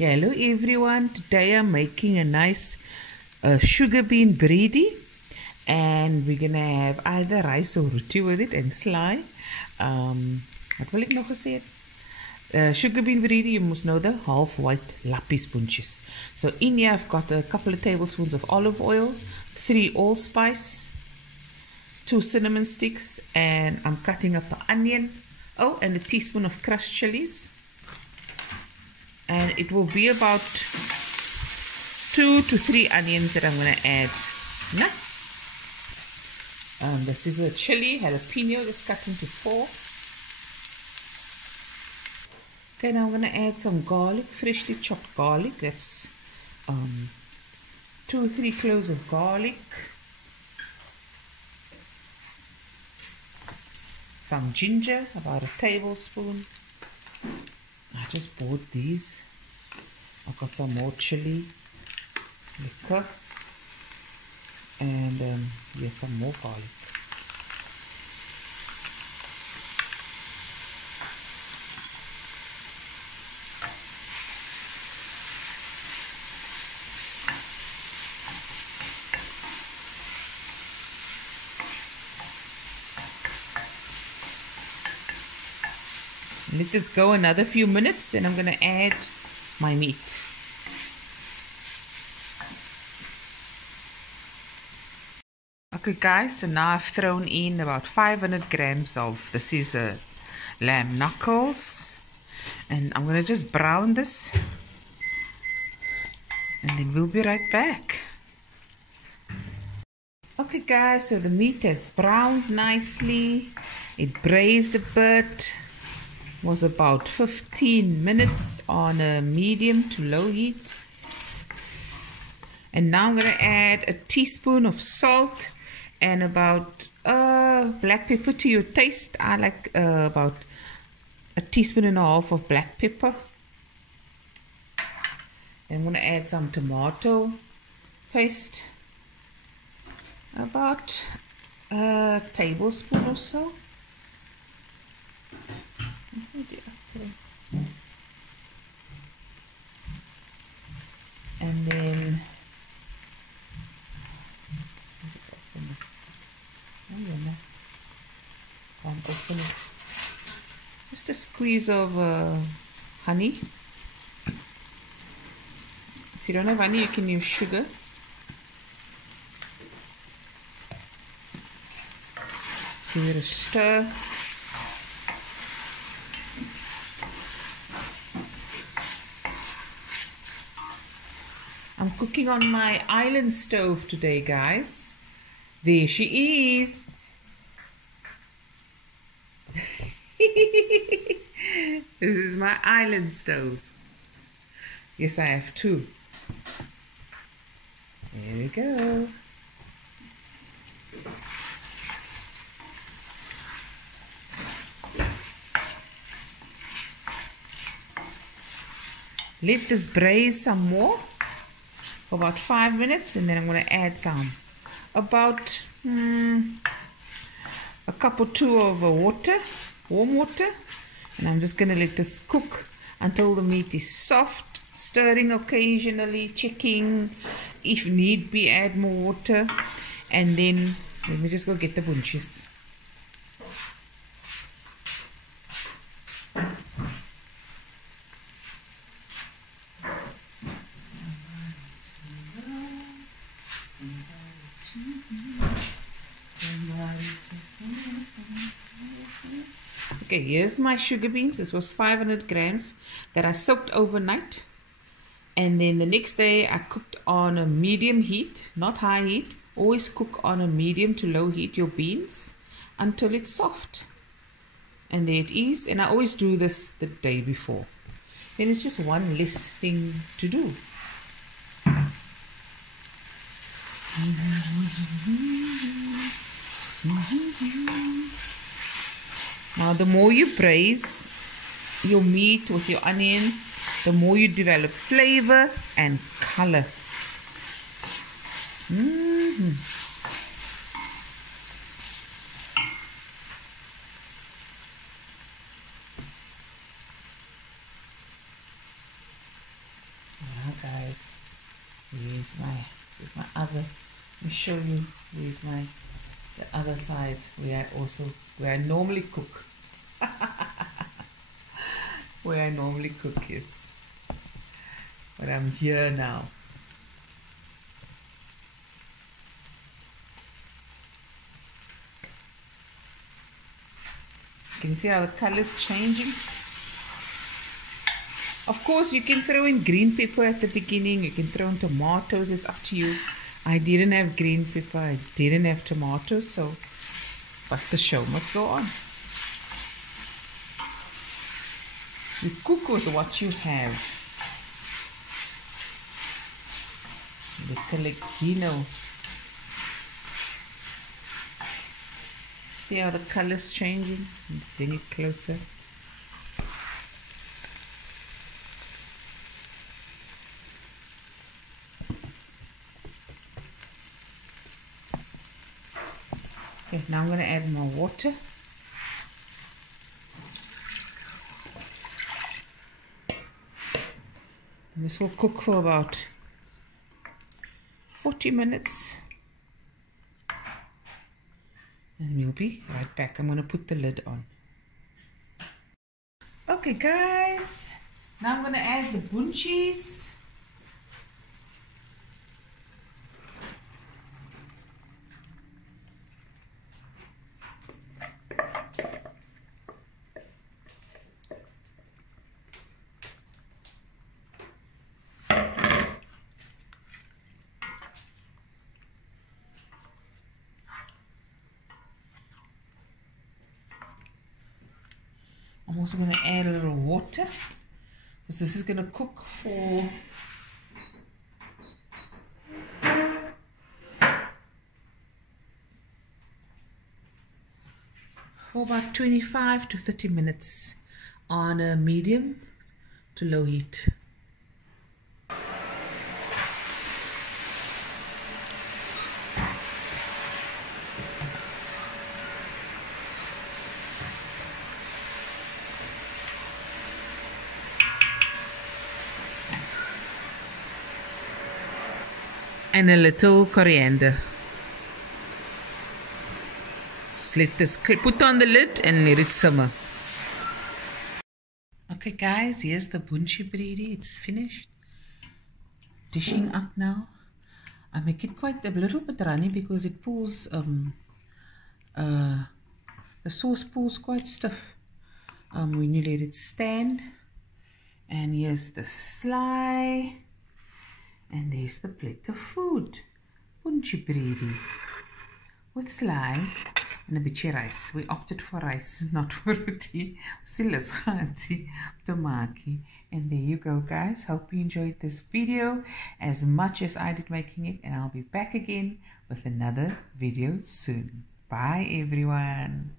Yeah, hello everyone. Today I'm making a nice sugar bean bredie, and we're gonna have either rice or roti with it and sly. Wat wil ek nog gesê het? Sugar bean bredie, you must know the half white lappies bunches. So in here I've got a couple of tablespoons of olive oil, 3 allspice, 2 cinnamon sticks, and I'm cutting up an onion. Oh, and a teaspoon of crushed chilies. And it will be about 2 to 3 onions that I'm going to add. Nah. This is a chili jalapeno that's cut into 4. Okay, now I'm going to add some garlic, freshly chopped garlic. That's 2 or 3 cloves of garlic. Some ginger, about a tablespoon. I just bought these. I've got some more chili, liquor, and yes, some more garlic. Let this go another few minutes, then I'm going to add my meat. Okay guys, so now I've thrown in about 500 grams of, this is lamb knuckles, and I'm going to just brown this, and then we'll be right back. Okay guys, so the meat has browned nicely, it braised a bit. Was about 15 minutes on a medium to low heat. And now I'm going to add a teaspoon of salt and about black pepper to your taste. I like about a teaspoon and a half of black pepper. And I'm going to add some tomato paste, about a tablespoon or so. And then just a squeeze of honey. If you don't have honey, you can use sugar. Give it a stir. I'm cooking on my island stove today, guys. There she is. This is my island stove. Yes, I have 2. There we go. Let this braise some more for about 5 minutes, and then I'm going to add some, about a cup or 2 of water, warm water, and I'm just going to let this cook until the meat is soft, stirring occasionally, checking, if need be add more water, and then let me just go get the bunches. Okay, here's my sugar beans. This was 500 grams that I soaked overnight, and then the next day I cooked on a medium heat, not high heat. Always cook on a medium to low heat your beans until it's soft, and there it is. And I always do this the day before, then it's just one less thing to do. Now the more you braise your meat with your onions, the more you develop flavor and color. guys. Here's my other. Let me show you. Here's the other side where I normally cook. Where I normally cook, yes. But I'm here now. You can see how the color is changing. Of course, you can throw in green pepper at the beginning. You can throw in tomatoes. It's up to you. I didn't have green pepper. I didn't have tomatoes. But the show must go on. You cook with what you have. Little Dino. See how the color's changing? Bring it closer. Okay, now I'm going to add more water. And this will cook for about 40 minutes. And we'll be right back. I'm going to put the lid on. Okay guys, now I'm going to add the bunchies. I'm also going to add a little water because this is going to cook for about 25 to 30 minutes on a medium to low heat. And a little coriander. Just let this put on the lid and let it simmer. Okay guys, here's the bunchi bredie. It's finished. Dishing up now. I make it quite a little bit runny because it pulls the sauce pulls quite stiff when you let it stand. And here's the sly. And there's the plate of food. Bunchi bredie with sly and a bit of rice. We opted for rice, not for roti. And there you go guys. Hope you enjoyed this video as much as I did making it. And I'll be back again with another video soon. Bye everyone.